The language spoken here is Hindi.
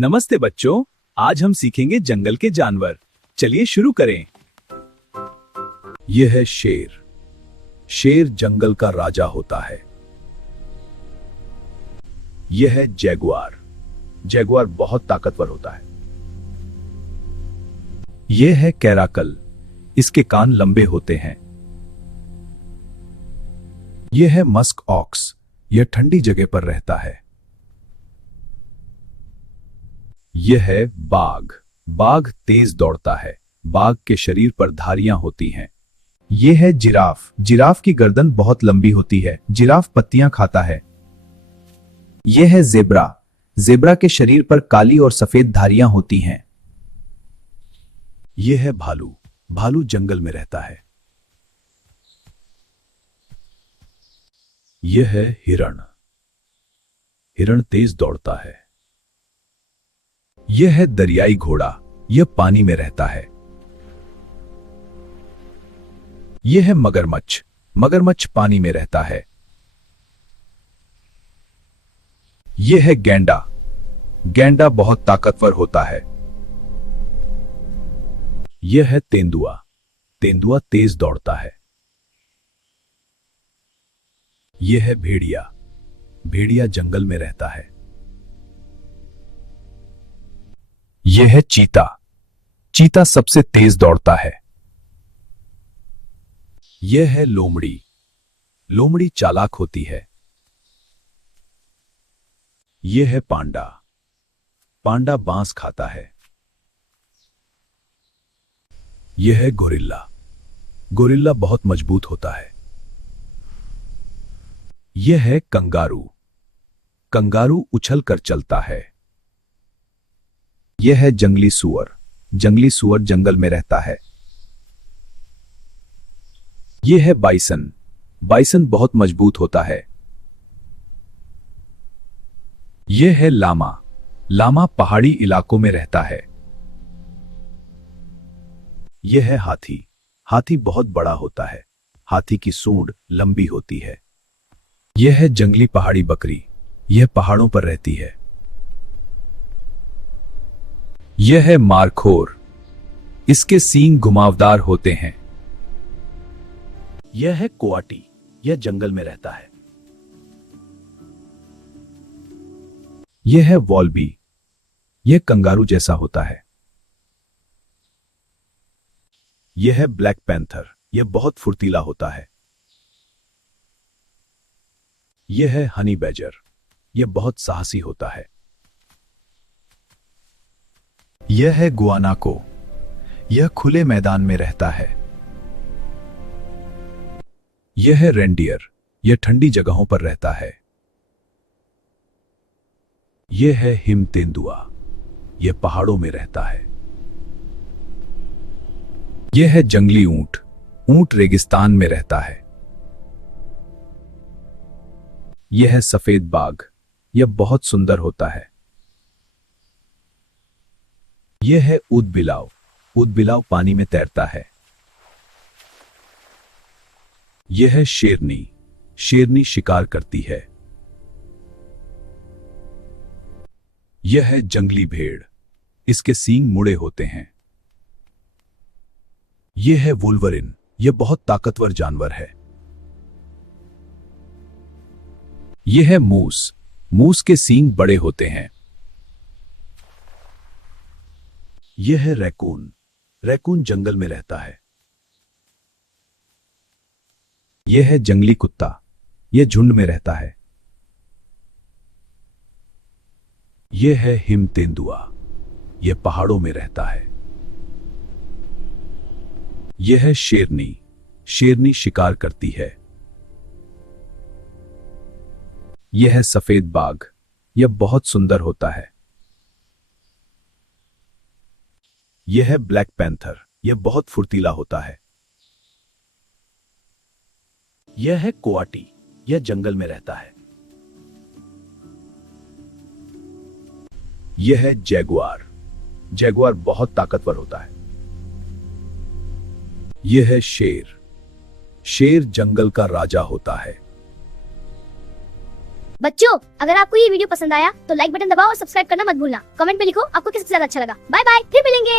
नमस्ते बच्चों, आज हम सीखेंगे जंगल के जानवर। चलिए शुरू करें। यह है शेर। शेर जंगल का राजा होता है। यह है जैगुआर। जैगुआर बहुत ताकतवर होता है। यह है कैराकल। इसके कान लंबे होते हैं। यह है मस्क ऑक्स। यह ठंडी जगह पर रहता है। यह है बाघ। बाघ तेज दौड़ता है। बाघ के शरीर पर धारियां होती हैं। यह है जिराफ। जिराफ की गर्दन बहुत लंबी होती है। जिराफ पत्तियां खाता है। यह है जेब्रा। जेब्रा के शरीर पर काली और सफेद धारियां होती हैं। यह है भालू। भालू जंगल में रहता है। यह है हिरण। हिरण तेज दौड़ता है। यह है दरियाई घोड़ा। यह पानी में रहता है। यह है मगरमच्छ। मगरमच्छ पानी में रहता है। यह है गैंडा। गैंडा बहुत ताकतवर होता है। यह है तेंदुआ। तेंदुआ तेज दौड़ता है। यह है भेड़िया। भेड़िया जंगल में रहता है। यह है चीता। चीता सबसे तेज दौड़ता है। यह है लोमड़ी। लोमड़ी चालाक होती है। यह है पांडा। पांडा बांस खाता है। यह है गोरिल्ला। गोरिल्ला बहुत मजबूत होता है। यह है कंगारू। कंगारू उछल कर चलता है। यह है जंगली सूअर। जंगली सूअर जंगल में रहता है। यह है बाइसन। बाइसन बहुत मजबूत होता है। यह है लामा। लामा पहाड़ी इलाकों में रहता है। यह है हाथी। हाथी बहुत बड़ा होता है। हाथी की सूंड लंबी होती है। यह है जंगली पहाड़ी बकरी। यह पहाड़ों पर रहती है। यह है मारखोर। इसके सींग घुमावदार होते हैं। यह है कोआटी। यह जंगल में रहता है। यह है वॉल्बी। यह कंगारू जैसा होता है। यह है ब्लैक पैंथर। यह बहुत फुर्तीला होता है। यह है हनी बैजर। यह बहुत साहसी होता है। यह है गुआनाको। यह खुले मैदान में रहता है। यह है रेंडियर। यह ठंडी जगहों पर रहता है। यह है हिम तेंदुआ। यह पहाड़ों में रहता है। यह है जंगली ऊंट। ऊंट रेगिस्तान में रहता है। यह है सफेद बाघ। यह बहुत सुंदर होता है। यह है ऊदबिलाव। ऊदबिलाव पानी में तैरता है। यह है शेरनी। शेरनी शिकार करती है। यह है जंगली भेड़। इसके सींग मुड़े होते हैं। यह है वुल्वरिन। यह बहुत ताकतवर जानवर है। यह है मूस। मूस के सींग बड़े होते हैं। यह है रैकून। रैकून जंगल में रहता है। यह है जंगली कुत्ता। यह झुंड में रहता है। यह है हिम तेंदुआ। यह पहाड़ों में रहता है। यह है शेरनी। शेरनी शिकार करती है। यह है सफेद बाघ। यह बहुत सुंदर होता है। यह है ब्लैक पैंथर। यह बहुत फुर्तीला होता है। यह है कोआटी। यह जंगल में रहता है। यह है जैगुआर। जैगुआर बहुत ताकतवर होता है। यह है शेर। शेर जंगल का राजा होता है। बच्चों, अगर आपको ये वीडियो पसंद आया तो लाइक बटन दबाओ और सब्सक्राइब करना मत भूलना। कमेंट में लिखो आपको किससे ज्यादा अच्छा लगा। बाय बाय, फिर मिलेंगे।